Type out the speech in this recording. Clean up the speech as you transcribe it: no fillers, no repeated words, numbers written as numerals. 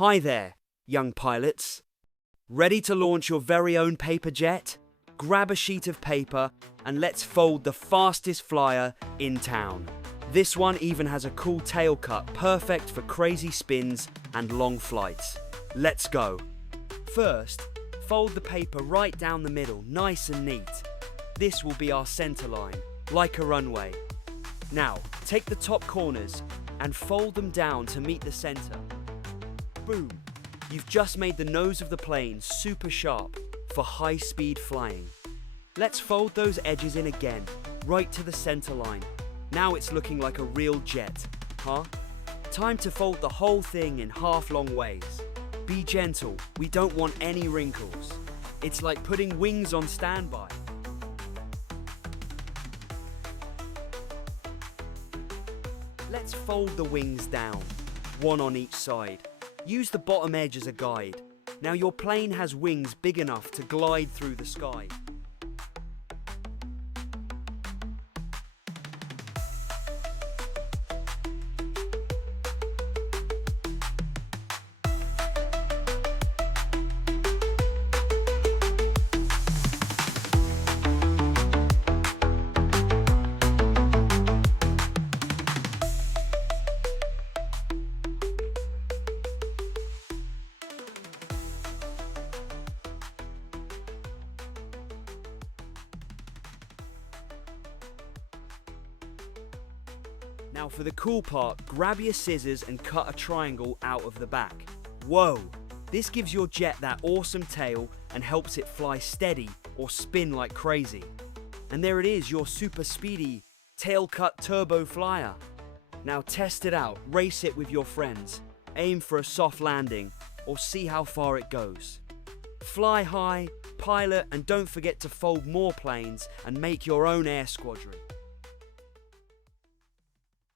Hi there, young pilots. Ready to launch your very own paper jet? Grab a sheet of paper and let's fold the fastest flyer in town. This one even has a cool tail cut, perfect for crazy spins and long flights. Let's go. First, fold the paper right down the middle, nice and neat. This will be our center line, like a runway. Now, take the top corners and fold them down to meet the center. Boom! You've just made the nose of the plane super sharp for high-speed flying. Let's fold those edges in again, right to the center line. Now it's looking like a real jet, huh? Time to fold the whole thing in half-long ways. Be gentle, we don't want any wrinkles. It's like putting wings on standby. Let's fold the wings down, one on each side. Use the bottom edge as a guide. Now your plane has wings big enough to glide through the sky. Now for the cool part, grab your scissors and cut a triangle out of the back. Whoa! This gives your jet that awesome tail and helps it fly steady or spin like crazy. And there it is, your super speedy tail-cut turbo flyer. Now test it out, race it with your friends, aim for a soft landing or see how far it goes. Fly high, pilot, and don't forget to fold more planes and make your own air squadron.